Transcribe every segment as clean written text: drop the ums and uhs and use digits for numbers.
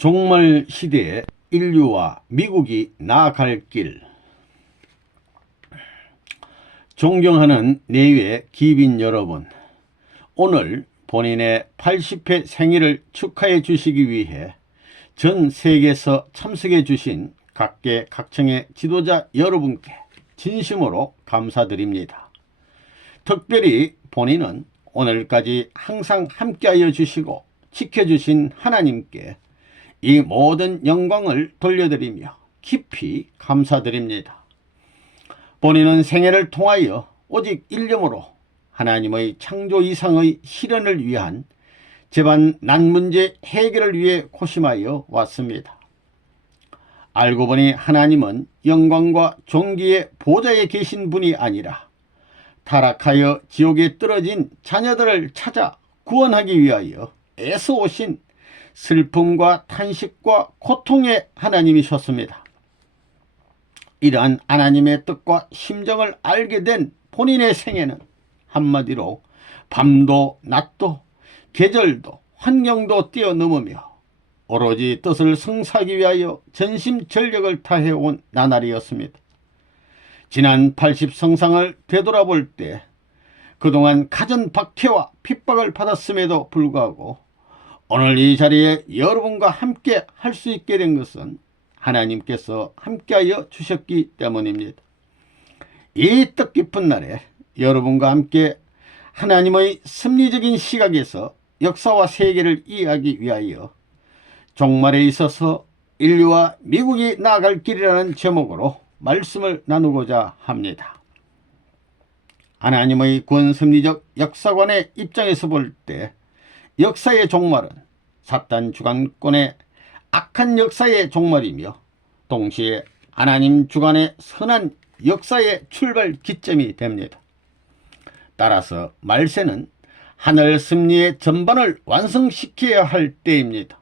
종말 시대에 인류와 미국이 나아갈 길. 존경하는 내외 기빈 여러분, 오늘 본인의 80회 생일을 축하해 주시기 위해 전 세계에서 참석해 주신 각계 각층의 지도자 여러분께 진심으로 감사드립니다. 특별히 본인은 오늘까지 항상 함께하여 주시고 지켜주신 하나님께 이 모든 영광을 돌려드리며 깊이 감사드립니다. 본인은 생애를 통하여 오직 일념으로 하나님의 창조 이상의 실현을 위한 집안 난문제 해결을 위해 고심하여 왔습니다. 알고 보니 하나님은 영광과 존귀의 보좌에 계신 분이 아니라 타락하여 지옥에 떨어진 자녀들을 찾아 구원하기 위하여 애써 오신 슬픔과 탄식과 고통의 하나님이셨습니다. 이러한 하나님의 뜻과 심정을 알게 된 본인의 생애는 한마디로 밤도 낮도 계절도 환경도 뛰어넘으며 오로지 뜻을 성사하기 위하여 전심전력을 다해온 나날이었습니다. 지난 80성상을 되돌아볼 때 그동안 갖은 박해와 핍박을 받았음에도 불구하고 오늘 이 자리에 여러분과 함께 할 수 있게 된 것은 하나님께서 함께하여 주셨기 때문입니다. 이 뜻깊은 날에 여러분과 함께 하나님의 섭리적인 시각에서 역사와 세계를 이해하기 위하여 종말에 있어서 인류와 미국이 나아갈 길이라는 제목으로 말씀을 나누고자 합니다. 하나님의 구원 섭리적 역사관의 입장에서 볼 때 역사의 종말은 사탄 주관권의 악한 역사의 종말이며 동시에 하나님 주관의 선한 역사의 출발 기점이 됩니다. 따라서 말세는 하늘 섭리의 전반을 완성시켜야 할 때입니다.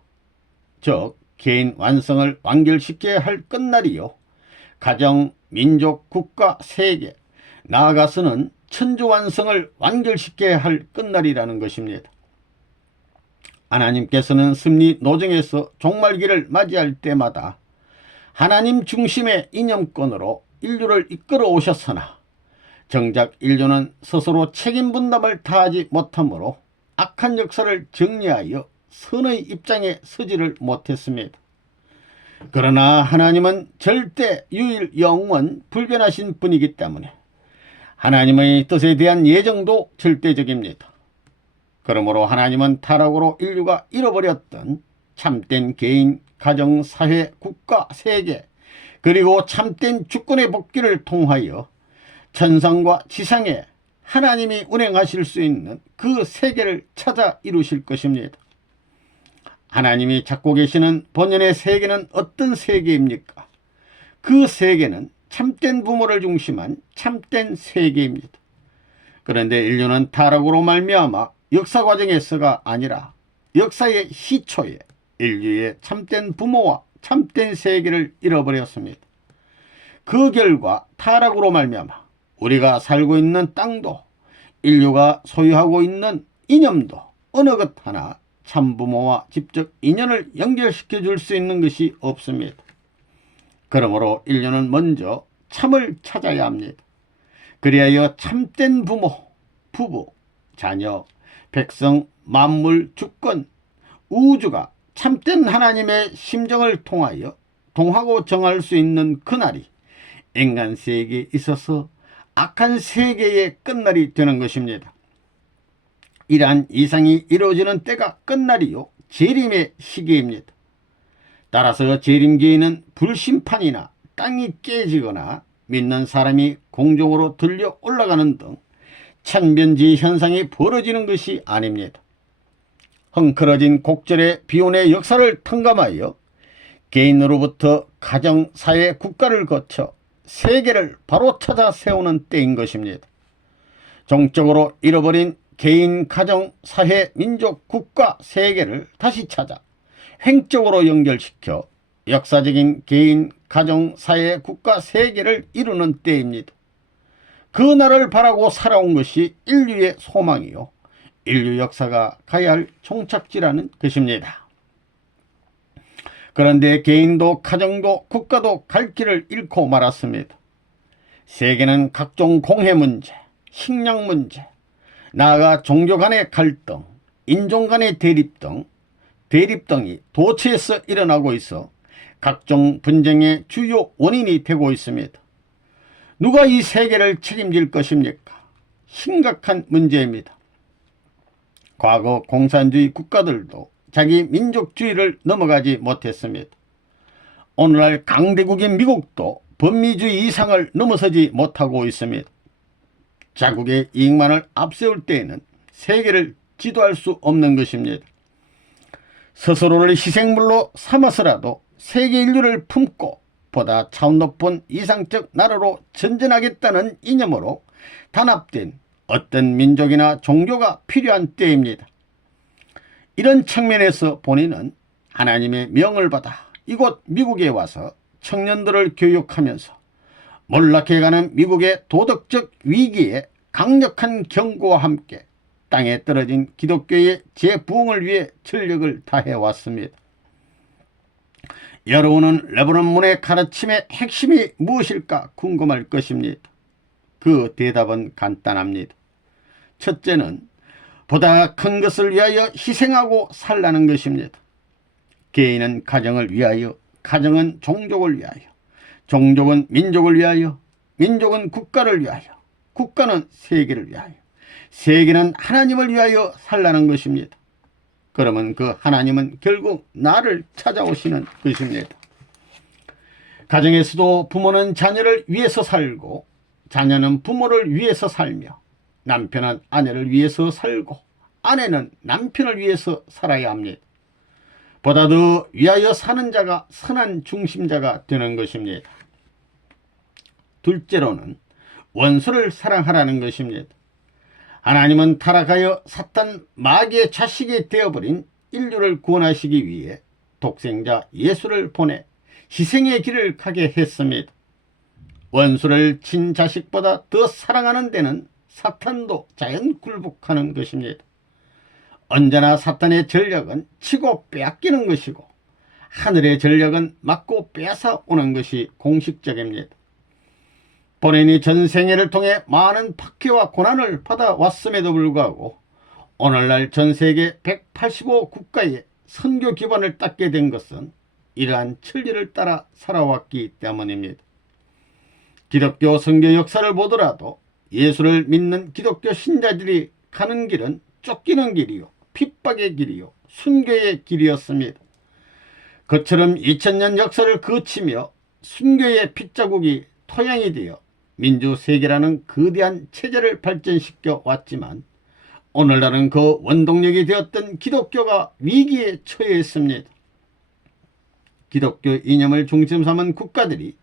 즉 개인 완성을 완결시켜야 할 끝날이요, 가정, 민족, 국가, 세계, 나아가서는 천주 완성을 완결시켜야 할 끝날이라는 것입니다. 하나님께서는 섭리 노정에서 종말기를 맞이할 때마다 하나님 중심의 이념권으로 인류를 이끌어 오셨으나 정작 인류는 스스로 책임 분담을 다하지 못하므로 악한 역사를 정리하여 선의 입장에 서지를 못했습니다. 그러나 하나님은 절대 유일 영원 불변하신 분이기 때문에 하나님의 뜻에 대한 예정도 절대적입니다. 그러므로 하나님은 타락으로 인류가 잃어버렸던 참된 개인, 가정, 사회, 국가, 세계, 그리고 참된 주권의 복귀를 통하여 천상과 지상에 하나님이 운행하실 수 있는 그 세계를 찾아 이루실 것입니다. 하나님이 찾고 계시는 본연의 세계는 어떤 세계입니까? 그 세계는 참된 부모를 중심한 참된 세계입니다. 그런데 인류는 타락으로 말미암아 역사 과정에서가 아니라 역사의 시초에 인류의 참된 부모와 참된 세계를 잃어버렸습니다. 그 결과 타락으로 말미암아 우리가 살고 있는 땅도 인류가 소유하고 있는 이념도 어느 것 하나 참부모와 직접 인연을 연결시켜 줄 수 있는 것이 없습니다. 그러므로 인류는 먼저 참을 찾아야 합니다. 그리하여 참된 부모, 부부, 자녀, 백성, 만물, 주권, 우주가 참된 하나님의 심정을 통하여 동하고 정할 수 있는 그날이 인간 세계에 있어서 악한 세계의 끝날이 되는 것입니다. 이러한 이상이 이루어지는 때가 끝날이요, 재림의 시기입니다. 따라서 재림기에는 불심판이나 땅이 깨지거나 믿는 사람이 공중으로 들려 올라가는 등 천변지 현상이 벌어지는 것이 아닙니다. 헝클어진 곡절의 비운의 역사를 탕감하여 개인으로부터 가정, 사회, 국가를 거쳐 세계를 바로 찾아 세우는 때인 것입니다. 종적으로 잃어버린 개인, 가정, 사회, 민족, 국가, 세계를 다시 찾아 횡적으로 연결시켜 역사적인 개인, 가정, 사회, 국가, 세계를 이루는 때입니다. 그 날을 바라고 살아온 것이 인류의 소망이요, 인류 역사가 가야 할 종착지라는 것입니다. 그런데 개인도 가정도 국가도 갈 길을 잃고 말았습니다. 세계는 각종 공해 문제, 식량 문제, 나아가 종교 간의 갈등, 인종 간의 대립 등이 도처에서 일어나고 있어 각종 분쟁의 주요 원인이 되고 있습니다. 누가 이 세계를 책임질 것입니까? 심각한 문제입니다. 과거 공산주의 국가들도 자기 민족주의를 넘어가지 못했습니다. 오늘날 강대국인 미국도 범미주의 이상을 넘어서지 못하고 있습니다. 자국의 이익만을 앞세울 때에는 세계를 지도할 수 없는 것입니다. 스스로를 희생물로 삼아서라도 세계 인류를 품고 보다 차원 높은 이상적 나라로 전진하겠다는 이념으로 단합된 어떤 민족이나 종교가 필요한 때입니다. 이런 측면에서 본인은 하나님의 명을 받아 이곳 미국에 와서 청년들을 교육하면서 몰락해가는 미국의 도덕적 위기에 강력한 경고와 함께 땅에 떨어진 기독교의 재부흥을 위해 전력을 다해왔습니다. 여러분은 레브론 문의 가르침의 핵심이 무엇일까 궁금할 것입니다. 그 대답은 간단합니다. 첫째는 보다 큰 것을 위하여 희생하고 살라는 것입니다. 개인은 가정을 위하여, 가정은 종족을 위하여, 종족은 민족을 위하여, 민족은 국가를 위하여, 국가는 세계를 위하여, 세계는 하나님을 위하여 살라는 것입니다. 그러면 그 하나님은 결국 나를 찾아오시는 것입니다. 가정에서도 부모는 자녀를 위해서 살고 자녀는 부모를 위해서 살며 남편은 아내를 위해서 살고 아내는 남편을 위해서 살아야 합니다. 보다 더 위하여 사는 자가 선한 중심자가 되는 것입니다. 둘째로는 원수를 사랑하라는 것입니다. 하나님은 타락하여 사탄 마귀의 자식이 되어버린 인류를 구원하시기 위해 독생자 예수를 보내 희생의 길을 가게 했습니다. 원수를 친자식보다 더 사랑하는 데는 사탄도 자연 굴복하는 것입니다. 언제나 사탄의 전략은 치고 빼앗기는 것이고 하늘의 전략은 맞고 빼앗아 오는 것이 공식적입니다. 본인이 전생애를 통해 많은 박해와 고난을 받아왔음에도 불구하고 오늘날 전세계 185국가의 선교 기반을 닦게 된 것은 이러한 천리를 따라 살아왔기 때문입니다. 기독교 선교 역사를 보더라도 예수를 믿는 기독교 신자들이 가는 길은 쫓기는 길이요, 핍박의 길이요, 순교의 길이었습니다. 그처럼 2000년 역사를 거치며 순교의 핏자국이 토양이 되어 민주세계라는 거대한 체제를 발전시켜 왔지만 오늘날은 그 원동력이 되었던 기독교가 위기에 처해 있습니다. 기독교 이념을 중심 삼은 국가들이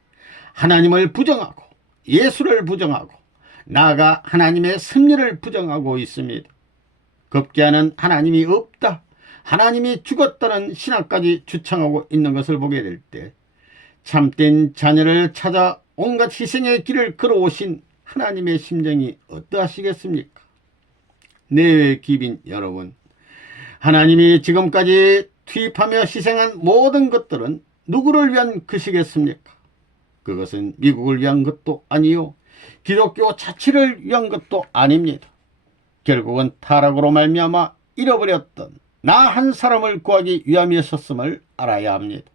하나님을 부정하고 예수를 부정하고 나아가 하나님의 섭리를 부정하고 있습니다. 급기야는 하나님이 없다, 하나님이 죽었다는 신학까지 주창하고 있는 것을 보게 될 때 참된 자녀를 찾아 온갖 희생의 길을 걸어오신 하나님의 심정이 어떠하시겠습니까? 내외 기빈 여러분, 하나님이 지금까지 투입하며 희생한 모든 것들은 누구를 위한 것이겠습니까? 그것은 미국을 위한 것도 아니요, 기독교 자체를 위한 것도 아닙니다. 결국은 타락으로 말미암아 잃어버렸던 나 한 사람을 구하기 위함이었음을 알아야 합니다.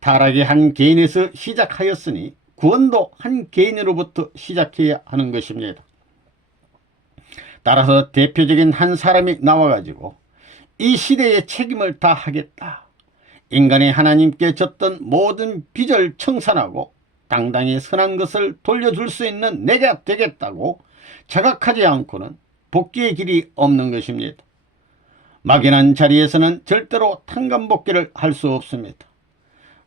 타락이 한 개인에서 시작하였으니 구원도 한 개인으로부터 시작해야 하는 것입니다. 따라서 대표적인 한 사람이 나와가지고 이 시대의 책임을 다하겠다, 인간이 하나님께 졌던 모든 빚을 청산하고 당당히 선한 것을 돌려줄 수 있는 내가 되겠다고 자각하지 않고는 복귀의 길이 없는 것입니다. 막연한 자리에서는 절대로 탕감복귀를 할 수 없습니다.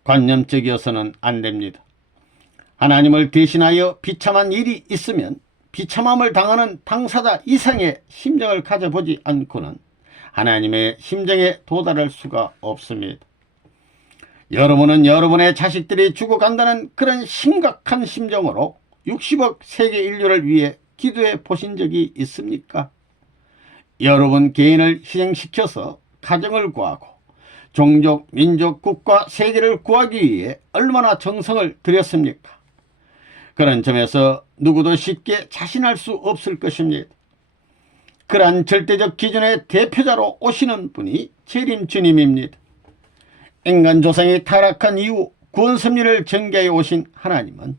관념적이어서는 안 됩니다. 하나님을 대신하여 비참한 일이 있으면 비참함을 당하는 당사자 이상의 심정을 가져보지 않고는 하나님의 심정에 도달할 수가 없습니다. 여러분은 여러분의 자식들이 죽어간다는 그런 심각한 심정으로 60억 세계 인류를 위해 기도해 보신 적이 있습니까? 여러분 개인을 희생시켜서 가정을 구하고 종족, 민족, 국가, 세계를 구하기 위해 얼마나 정성을 들였습니까? 그런 점에서 누구도 쉽게 자신할 수 없을 것입니다. 그러한 절대적 기준의 대표자로 오시는 분이 재림 주님입니다. 인간 조상이 타락한 이후 구원 섭리를 전개해 오신 하나님은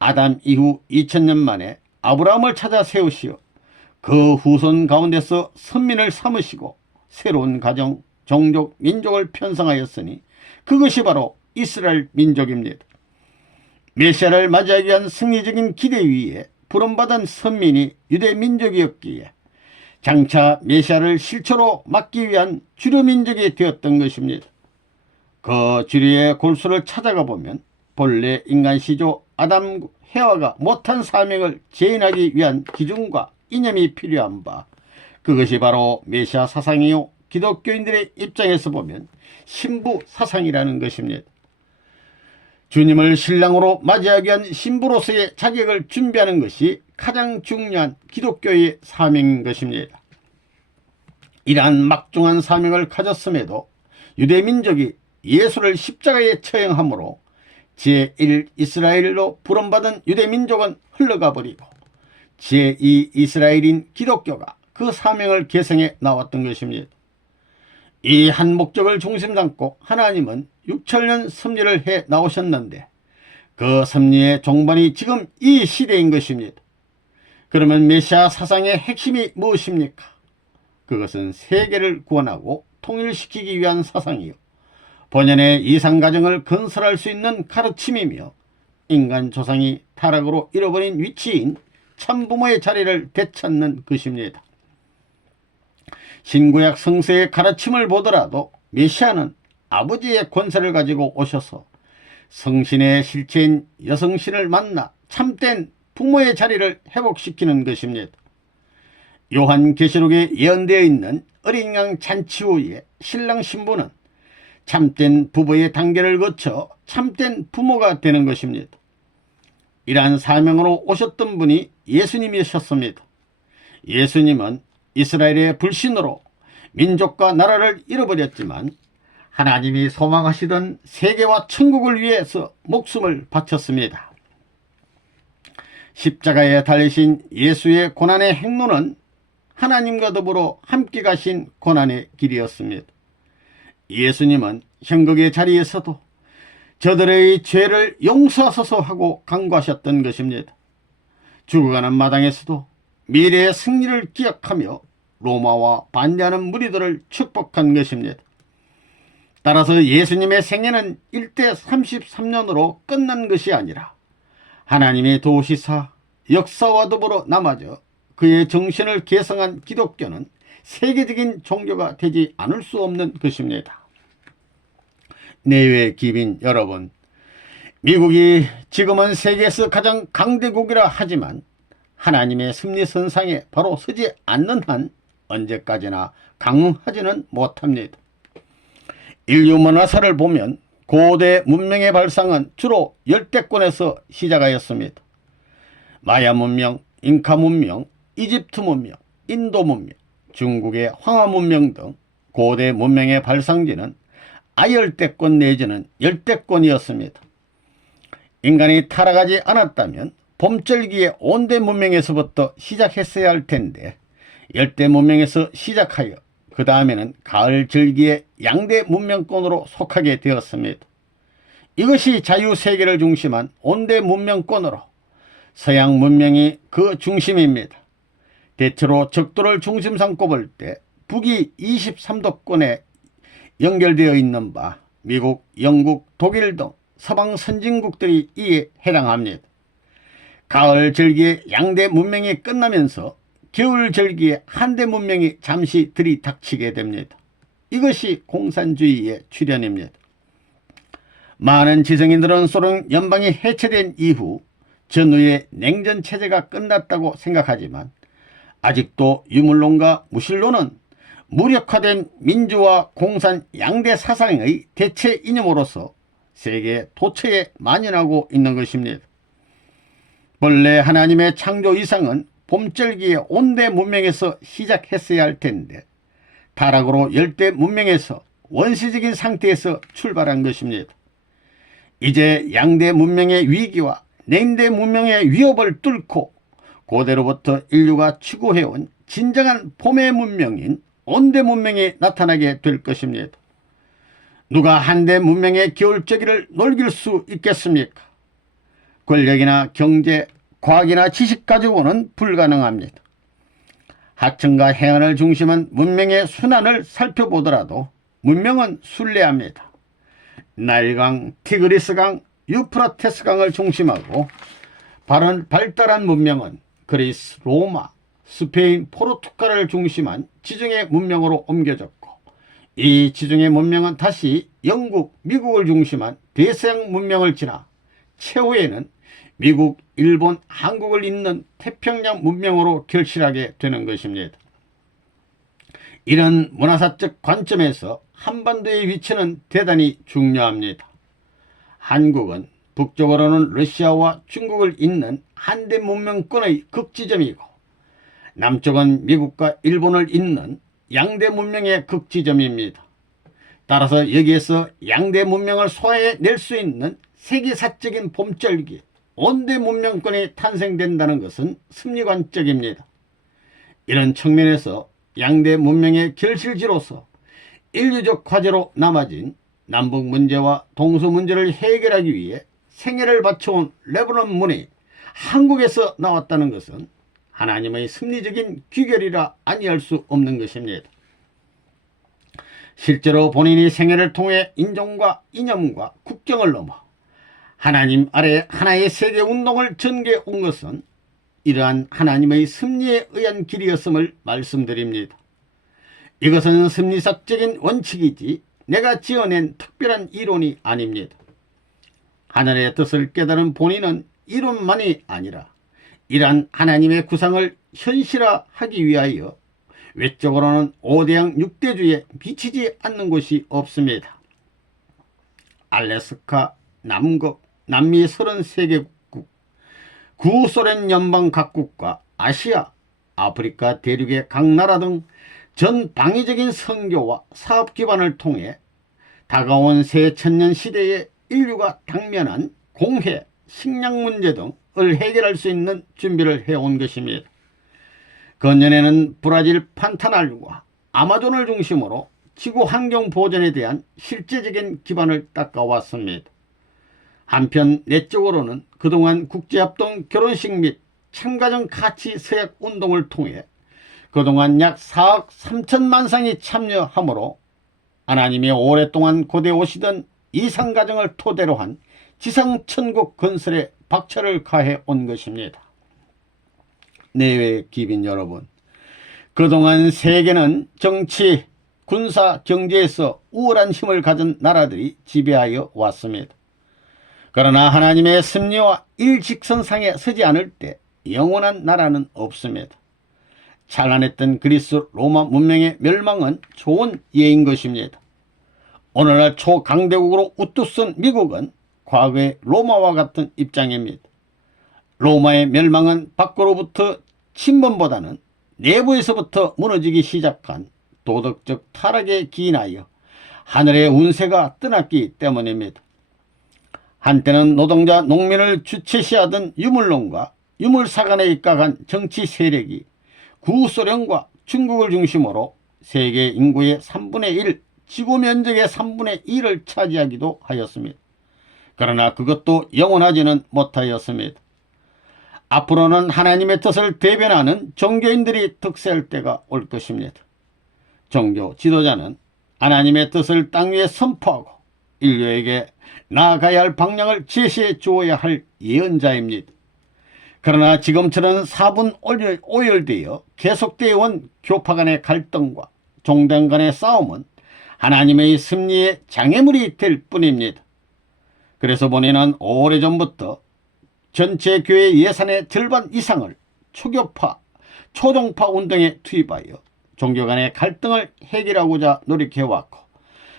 아담 이후 2000년 만에 아브라함을 찾아 세우시어 그 후손 가운데서 선민을 삼으시고 새로운 가정, 종족, 민족을 편성하였으니 그것이 바로 이스라엘 민족입니다. 메시아를 맞이하기 위한 승리적인 기대 위에 부름받은 선민이 유대 민족이었기에 장차 메시아를 실초로 막기 위한 주류 민족이 되었던 것입니다. 그 주류의 골수를 찾아가 보면 본래 인간 시조 아담 해와가 못한 사명을 재현하기 위한 기준과 이념이 필요한 바, 그것이 바로 메시아 사상이요 기독교인들의 입장에서 보면 신부 사상이라는 것입니다. 주님을 신랑으로 맞이하기 위한 신부로서의 자격을 준비하는 것이 가장 중요한 기독교의 사명인 것입니다. 이러한 막중한 사명을 가졌음에도 유대민족이 예수를 십자가에 처형함으로 제1 이스라엘로 부름받은 유대민족은 흘러가 버리고 제2 이스라엘인 기독교가 그 사명을 계승해 나왔던 것입니다. 이 한 목적을 중심 삼고 하나님은 6000년 섭리를 해 나오셨는데 그 섭리의 종반이 지금 이 시대인 것입니다. 그러면 메시아 사상의 핵심이 무엇입니까? 그것은 세계를 구원하고 통일시키기 위한 사상이요 본연의 이상가정을 건설할 수 있는 가르침이며 인간 조상이 타락으로 잃어버린 위치인 참부모의 자리를 되찾는 것입니다. 신구약 성서의 가르침을 보더라도 메시아는 아버지의 권세를 가지고 오셔서 성신의 실체인 여성신을 만나 참된 부모의 자리를 회복시키는 것입니다. 요한계시록에 예언되어 있는 어린 양 잔치 후에 신랑 신부는 참된 부부의 단계를 거쳐 참된 부모가 되는 것입니다. 이러한 사명으로 오셨던 분이 예수님이셨습니다. 예수님은 이스라엘의 불신으로 민족과 나라를 잃어버렸지만 하나님이 소망하시던 세계와 천국을 위해서 목숨을 바쳤습니다. 십자가에 달리신 예수의 고난의 행로는 하나님과 더불어 함께 가신 고난의 길이었습니다. 예수님은 형극의 자리에서도 저들의 죄를 용서하소서 하고 간구하셨던 것입니다. 죽어가는 마당에서도 미래의 승리를 기억하며 로마와 반대하는 무리들을 축복한 것입니다. 따라서 예수님의 생애는 1대 33년으로 끝난 것이 아니라 하나님의 도우시사 역사와 더불어 남아져 그의 정신을 계승한 기독교는 세계적인 종교가 되지 않을 수 없는 것입니다. 내외 기민 여러분, 미국이 지금은 세계에서 가장 강대국이라 하지만 하나님의 섭리선상에 바로 서지 않는 한 언제까지나 강하지는 못합니다. 인류 문화사를 보면 고대 문명의 발상은 주로 열대권에서 시작하였습니다. 마야 문명, 잉카 문명, 이집트 문명, 인도 문명, 중국의 황하 문명 등 고대 문명의 발상지는 아열대권 내지는 열대권이었습니다. 인간이 타락하지 않았다면 봄절기의 온대 문명에서부터 시작했어야 할 텐데 열대 문명에서 시작하여 그 다음에는 가을절기의 양대 문명권으로 속하게 되었습니다. 이것이 자유세계를 중심한 온대 문명권으로 서양 문명이 그 중심입니다. 대체로 적도를 중심 삼고 볼 때 북이 23도권에 연결되어 있는 바 미국, 영국, 독일 등 서방 선진국들이 이에 해당합니다. 가을 절기에 양대 문명이 끝나면서 겨울 절기에 한대 문명이 잠시 들이닥치게 됩니다. 이것이 공산주의의 출현입니다. 많은 지성인들은 소련 연방이 해체된 이후 전후의 냉전 체제가 끝났다고 생각하지만 아직도 유물론과 무신론은 무력화된 민주화 공산 양대 사상의 대체 이념으로서 세계 도처에 만연하고 있는 것입니다. 본래 하나님의 창조 이상은 봄절기의 온대 문명에서 시작했어야 할 텐데 타락으로 열대 문명에서 원시적인 상태에서 출발한 것입니다. 이제 양대 문명의 위기와 냉대 문명의 위협을 뚫고 고대로부터 인류가 추구해온 진정한 봄의 문명인 온대 문명이 나타나게 될 것입니다. 누가 한대 문명의 겨울저기를 놀길 수 있겠습니까? 권력이나 경제, 과학이나 지식 가지고는 불가능합니다. 하층과 해안을 중심한 문명의 순환을 살펴보더라도 문명은 순례합니다. 나일강, 티그리스강, 유프라테스강을 중심하고 발달한 문명은 그리스, 로마, 스페인, 포르투갈을 중심한 지중해 문명으로 옮겨졌고, 이 지중해 문명은 다시 영국, 미국을 중심한 대서양 문명을 지나 최후에는 미국, 일본, 한국을 잇는 태평양 문명으로 결실하게 되는 것입니다. 이런 문화사적 관점에서 한반도의 위치는 대단히 중요합니다. 한국은 북쪽으로는 러시아와 중국을 잇는 한대 문명권의 극지점이고, 남쪽은 미국과 일본을 잇는 양대 문명의 극지점입니다. 따라서 여기에서 양대 문명을 소화해낼 수 있는 세계사적인 봄절기, 온대 문명권이 탄생된다는 것은 섭리관적입니다. 이런 측면에서 양대 문명의 결실지로서 인류적 과제로 남아진 남북 문제와 동서 문제를 해결하기 위해 생애를 바쳐온 레브론 문이 한국에서 나왔다는 것은 하나님의 섭리적인 귀결이라 아니할 수 없는 것입니다. 실제로 본인이 생애를 통해 인종과 이념과 국경을 넘어 하나님 아래 하나의 세계 운동을 전개해 온 것은 이러한 하나님의 섭리에 의한 길이었음을 말씀드립니다. 이것은 섭리학적인 원칙이지 내가 지어낸 특별한 이론이 아닙니다. 하늘의 뜻을 깨달은 본인은 이론만이 아니라 이러한 하나님의 구상을 현실화하기 위하여 외적으로는 5대양 6대주에 미치지 않는 곳이 없습니다. 알래스카, 남극, 남미 33개국, 구소련 연방 각국과 아시아, 아프리카 대륙의 각 나라 등 전 방위적인 선교와 사업 기반을 통해 다가온 새 천년 시대에 인류가 당면한 공해, 식량 문제 등을 해결할 수 있는 준비를 해온 것입니다. 건년에는 브라질 판타날과 아마존을 중심으로 지구 환경 보전에 대한 실제적인 기반을 닦아왔습니다. 한편 내적으로는 그동안 국제합동 결혼식 및 참가정 가치 서약 운동을 통해 그동안 약 4억 3천만 상이 참여하므로 하나님이 오랫동안 고대 오시던 이상가정을 토대로 한 지상천국 건설에 박차를 가해 온 것입니다. 내외 기빈 여러분, 그동안 세계는 정치, 군사, 경제에서 우월한 힘을 가진 나라들이 지배하여 왔습니다. 그러나 하나님의 섭리와 일직선상에 서지 않을 때 영원한 나라는 없습니다. 찬란했던 그리스 로마 문명의 멸망은 좋은 예인 것입니다. 오늘날 초강대국으로 우뚝선 미국은 과거의 로마와 같은 입장입니다. 로마의 멸망은 밖으로부터 침범보다는 내부에서부터 무너지기 시작한 도덕적 타락에 기인하여 하늘의 운세가 떠났기 때문입니다. 한때는 노동자 농민을 주체시하던 유물론과 유물사관에 입각한 정치 세력이 구소련과 중국을 중심으로 세계 인구의 3분의 1, 지구 면적의 3분의 1을 차지하기도 하였습니다. 그러나 그것도 영원하지는 못하였습니다. 앞으로는 하나님의 뜻을 대변하는 종교인들이 득세할 때가 올 것입니다. 종교 지도자는 하나님의 뜻을 땅 위에 선포하고 인류에게 나아가야 할 방향을 제시해 주어야 할 예언자입니다. 그러나 지금처럼 사분 오열되어 계속되어 온 교파 간의 갈등과 종단 간의 싸움은 하나님의 섭리의 장애물이 될 뿐입니다. 그래서 본인은 오래전부터 전체 교회 예산의 절반 이상을 초교파, 초동파 운동에 투입하여 종교 간의 갈등을 해결하고자 노력해왔고,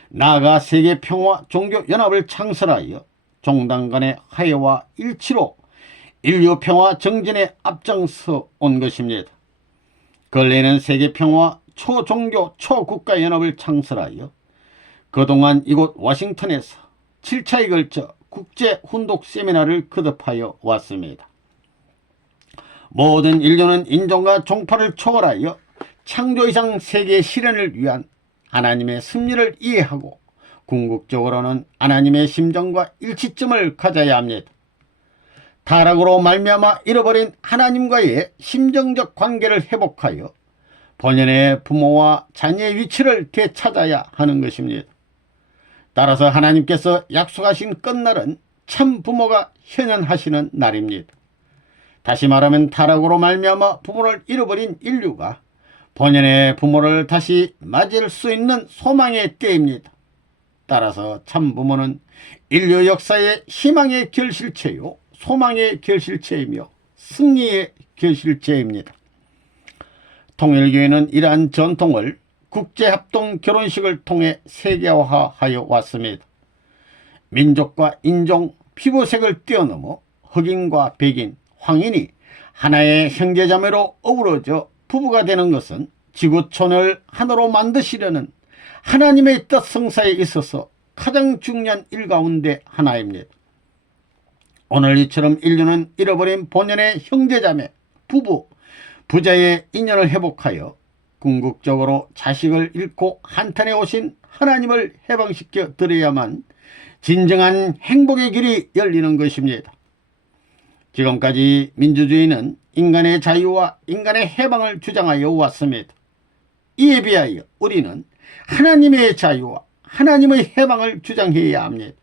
나아가 세계평화 종교연합을 창설하여 종단 간의 화해와 일치로 인류평화 정진에 앞장서 온 것입니다. 근래에는 세계평화 초종교 초국가연합을 창설하여 그동안 이곳 워싱턴에서 7차에 걸쳐 국제 훈독 세미나를 거듭하여 왔습니다. 모든 인류는 인종과 종파를 초월하여 창조 이상 세계 실현을 위한 하나님의 섭리를 이해하고 궁극적으로는 하나님의 심정과 일치점을 가져야 합니다. 타락으로 말미암아 잃어버린 하나님과의 심정적 관계를 회복하여 본연의 부모와 자녀의 위치를 되찾아야 하는 것입니다. 따라서 하나님께서 약속하신 끝날은 참 부모가 현현하시는 날입니다. 다시 말하면 타락으로 말미암아 부모를 잃어버린 인류가 본연의 부모를 다시 맞을 수 있는 소망의 때입니다. 따라서 참 부모는 인류 역사의 희망의 결실체요, 소망의 결실체이며 승리의 결실체입니다. 통일교회는 이러한 전통을 국제합동 결혼식을 통해 세계화하여 왔습니다. 민족과 인종, 피부색을 뛰어넘어 흑인과 백인, 황인이 하나의 형제자매로 어우러져 부부가 되는 것은 지구촌을 하나로 만드시려는 하나님의 뜻 성사에 있어서 가장 중요한 일 가운데 하나입니다. 오늘 이처럼 인류는 잃어버린 본연의 형제자매, 부부, 부자의 인연을 회복하여 궁극적으로 자식을 잃고 한탄해 오신 하나님을 해방시켜 드려야만 진정한 행복의 길이 열리는 것입니다. 지금까지 민주주의는 인간의 자유와 인간의 해방을 주장하여 왔습니다. 이에 비하여 우리는 하나님의 자유와 하나님의 해방을 주장해야 합니다.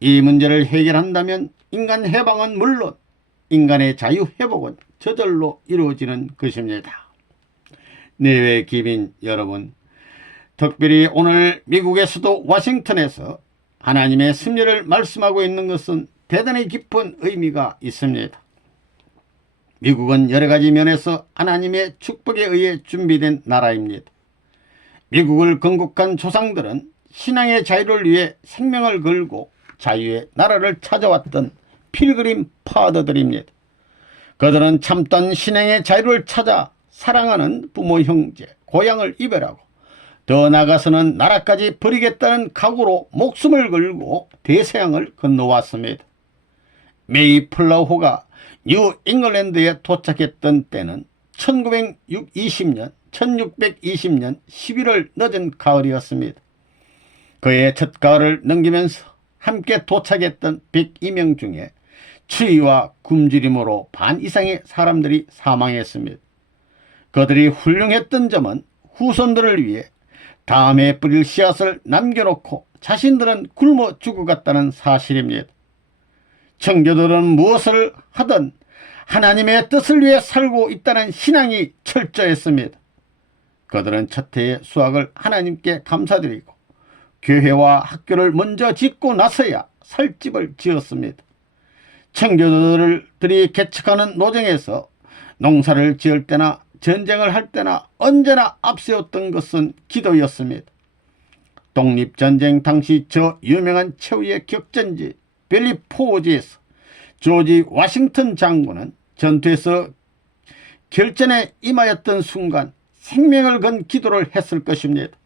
이 문제를 해결한다면 인간 해방은 물론 인간의 자유 회복은 저절로 이루어지는 것입니다. 내외 기민 여러분, 특별히 오늘 미국의 수도 워싱턴에서 하나님의 섭리를 말씀하고 있는 것은 대단히 깊은 의미가 있습니다. 미국은 여러 가지 면에서 하나님의 축복에 의해 준비된 나라입니다. 미국을 건국한 조상들은 신앙의 자유를 위해 생명을 걸고 자유의 나라를 찾아왔던 필그림 파더들입니다. 그들은 참던 신앙의 자유를 찾아 사랑하는 부모, 형제, 고향을 이별하고 더 나아가서는 나라까지 버리겠다는 각오로 목숨을 걸고 대서양을 건너왔습니다. 메이플라워가 뉴 잉글랜드에 도착했던 때는 1920년 11월 늦은 가을이었습니다. 그의 첫 가을을 넘기면서 함께 도착했던 102명 중에 추위와 굶주림으로 반 이상의 사람들이 사망했습니다. 그들이 훌륭했던 점은 후손들을 위해 다음에 뿌릴 씨앗을 남겨놓고 자신들은 굶어 죽어갔다는 사실입니다. 청교도들은 무엇을 하든 하나님의 뜻을 위해 살고 있다는 신앙이 철저했습니다. 그들은 첫 해의 수확을 하나님께 감사드리고 교회와 학교를 먼저 짓고 나서야 살 집을 지었습니다. 청교도들이 개척하는 노정에서 농사를 지을 때나 전쟁을 할 때나 언제나 앞세웠던 것은 기도였습니다. 독립전쟁 당시 저 유명한 최후의 격전지 벨리 포워즈에서 조지 워싱턴 장군은 전투에서 결전에 임하였던 순간 생명을 건 기도를 했을 것입니다.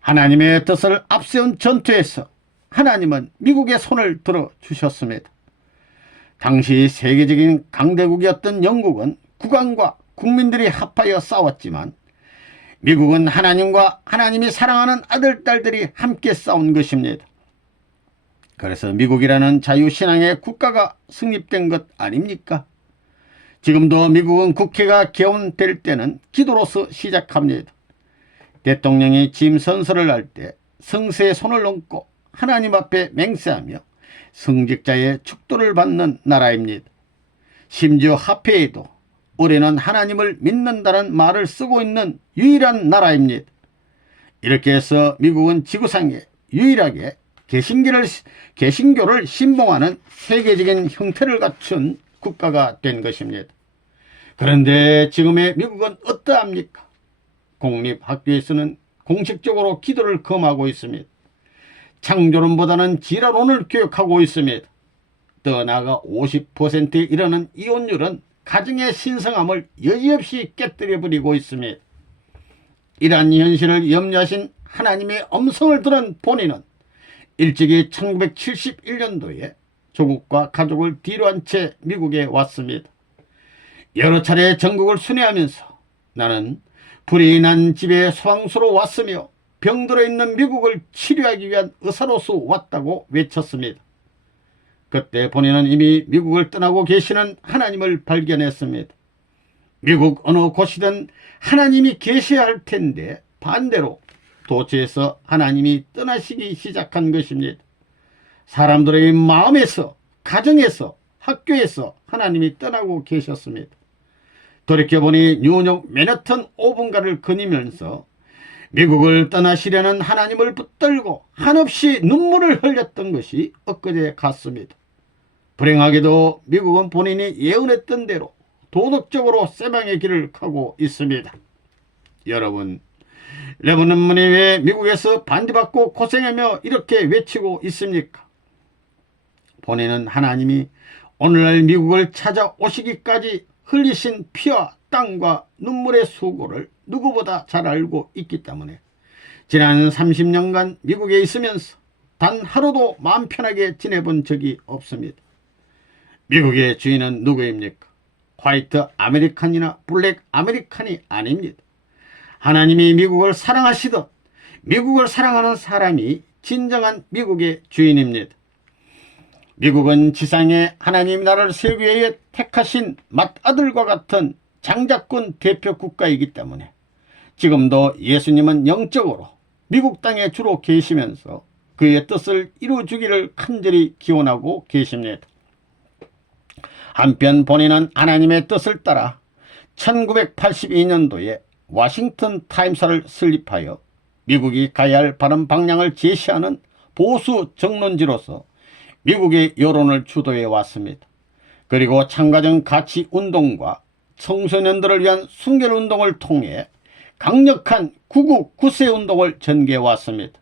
하나님의 뜻을 앞세운 전투에서 하나님은 미국의 손을 들어주셨습니다. 당시 세계적인 강대국이었던 영국은 국왕과 국민들이 합하여 싸웠지만 미국은 하나님과 하나님이 사랑하는 아들, 딸들이 함께 싸운 것입니다. 그래서 미국이라는 자유신앙의 국가가 성립된 것 아닙니까? 지금도 미국은 국회가 개원될 때는 기도로서 시작합니다. 대통령이 취임 선서를 할 때 성세에 손을 얹고 하나님 앞에 맹세하며 성직자의 축도를 받는 나라입니다. 심지어 화폐에도 우리는 하나님을 믿는다는 말을 쓰고 있는 유일한 나라입니다. 이렇게 해서 미국은 지구상에 유일하게 개신교를 신봉하는 세계적인 형태를 갖춘 국가가 된 것입니다. 그런데 지금의 미국은 어떠합니까? 공립학교에서는 공식적으로 기도를 금하고 있습니다. 창조론보다는 진화론을 교육하고 있습니다. 더 나아가 50%에 이르는 이혼율은 가정의 신성함을 여지없이 깨뜨려버리고 있습니다. 이러한 현실을 염려하신 하나님의 음성을 들은 본인은 일찍이 1971년도에 조국과 가족을 뒤로 한 채 미국에 왔습니다. 여러 차례 전국을 순회하면서 나는 불이 난 집에 소방서로 왔으며 병들어 있는 미국을 치료하기 위한 의사로서 왔다고 외쳤습니다. 그때 본인은 이미 미국을 떠나고 계시는 하나님을 발견했습니다. 미국 어느 곳이든 하나님이 계셔야 할 텐데 반대로 도처에서 하나님이 떠나시기 시작한 것입니다. 사람들의 마음에서, 가정에서, 학교에서 하나님이 떠나고 계셨습니다. 돌이켜보니 뉴욕 맨해튼 5분가를 거니면서 미국을 떠나시려는 하나님을 붙들고 한없이 눈물을 흘렸던 것이 엊그제 같습니다. 불행하게도 미국은 본인이 예언했던 대로 도덕적으로 쇠망의 길을 가고 있습니다. 여러분, 레버넌문이 왜 미국에서 반대받고 고생하며 이렇게 외치고 있습니까? 본인은 하나님이 오늘날 미국을 찾아오시기까지 흘리신 피와 땀과 눈물의 수고를 누구보다 잘 알고 있기 때문에 지난 30년간 미국에 있으면서 단 하루도 마음 편하게 지내본 적이 없습니다. 미국의 주인은 누구입니까? 화이트 아메리칸이나 블랙 아메리칸이 아닙니다. 하나님이 미국을 사랑하시듯 미국을 사랑하는 사람이 진정한 미국의 주인입니다. 미국은 지상에 하나님 나라를 세우기 위해 택하신 맏아들과 같은 장자권 대표 국가이기 때문에 지금도 예수님은 영적으로 미국 땅에 주로 계시면서 그의 뜻을 이루어주기를 간절히 기원하고 계십니다. 한편 본인은 하나님의 뜻을 따라 1982년도에 워싱턴 타임스를 설립하여 미국이 가야 할 바른 방향을 제시하는 보수 정론지로서 미국의 여론을 주도해 왔습니다. 그리고 참가적 가치 운동과 청소년들을 위한 순결 운동을 통해 강력한 구국 구세 운동을 전개해 왔습니다.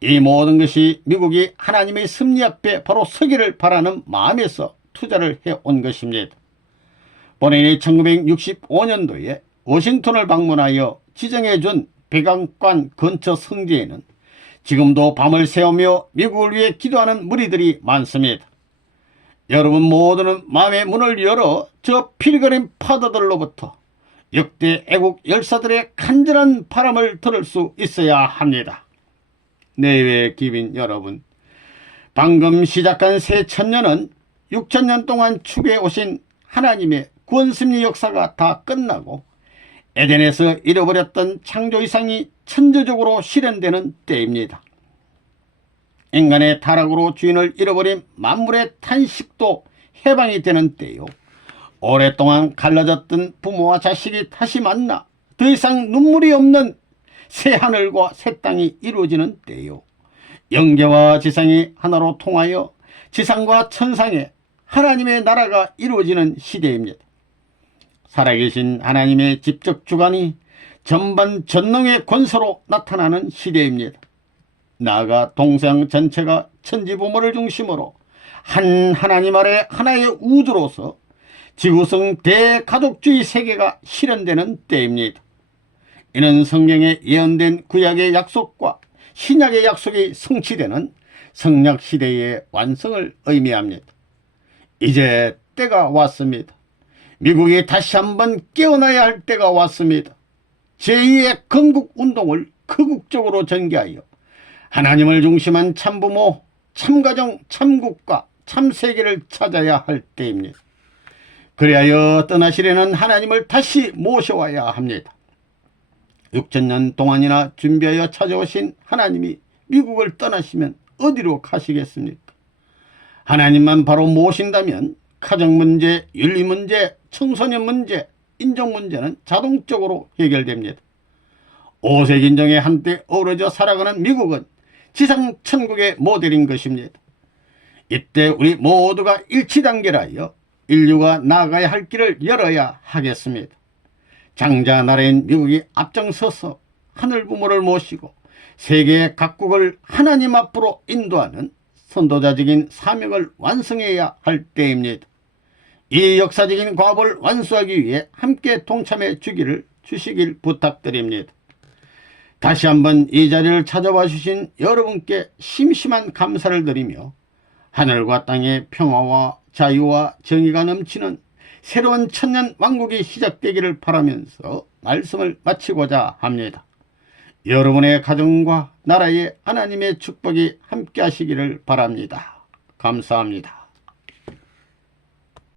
이 모든 것이 미국이 하나님의 섭리 앞에 바로 서기를 바라는 마음에서 투자를 해온 것입니다. 본인이 1965년도에 워싱턴을 방문하여 지정해준 백악관 근처 성지에는 지금도 밤을 새우며 미국을 위해 기도하는 무리들이 많습니다. 여러분 모두는 마음의 문을 열어 저 필그림 파더들로부터 역대 애국 열사들의 간절한 바람을 들을 수 있어야 합니다. 내외 기빈 여러분, 방금 시작한 새 천년은 6천년 동안 추구해 오신 하나님의 구원섭리 역사가 다 끝나고 에덴에서 잃어버렸던 창조 이상이 천재적으로 실현되는 때입니다. 인간의 타락으로 주인을 잃어버린 만물의 탄식도 해방이 되는 때요. 오랫동안 갈라졌던 부모와 자식이 다시 만나 더 이상 눈물이 없는 새 하늘과 새 땅이 이루어지는 때요. 영계와 지상이 하나로 통하여 지상과 천상에 하나님의 나라가 이루어지는 시대입니다. 살아계신 하나님의 직접 주관이 전반 전능의 권세로 나타나는 시대입니다. 나아가 동서양 전체가 천지부모를 중심으로 한 하나님 아래 하나의 우주로서 지구성 대가족주의 세계가 실현되는 때입니다. 이는 성경에 예언된 구약의 약속과 신약의 약속이 성취되는 성약시대의 완성을 의미합니다. 이제 때가 왔습니다. 미국이 다시 한번 깨어나야 할 때가 왔습니다. 제2의 건국운동을 극국적으로 전개하여 하나님을 중심한 참부모, 참가정, 참국가, 참세계를 찾아야 할 때입니다. 그리하여 떠나시려는 하나님을 다시 모셔와야 합니다. 6천년 동안이나 준비하여 찾아오신 하나님이 미국을 떠나시면 어디로 가시겠습니까? 하나님만 바로 모신다면 가정문제, 윤리문제, 청소년 문제, 인종문제는 자동적으로 해결됩니다. 5색 인종에 한때 어우러져 살아가는 미국은 지상 천국의 모델인 것입니다. 이때 우리 모두가 일치단결하여 인류가 나아가야 할 길을 열어야 하겠습니다. 장자 나라인 미국이 앞장서서 하늘부모를 모시고 세계 각국을 하나님 앞으로 인도하는 선도자적인 사명을 완성해야 할 때입니다. 이 역사적인 과업을 완수하기 위해 함께 동참해 주시길 부탁드립니다. 다시 한번 이 자리를 찾아와 주신 여러분께 심심한 감사를 드리며 하늘과 땅의 평화와 자유와 정의가 넘치는 새로운 천년 왕국이 시작되기를 바라면서 말씀을 마치고자 합니다. 여러분의 가정과 나라에 하나님의 축복이 함께 하시기를 바랍니다. 감사합니다.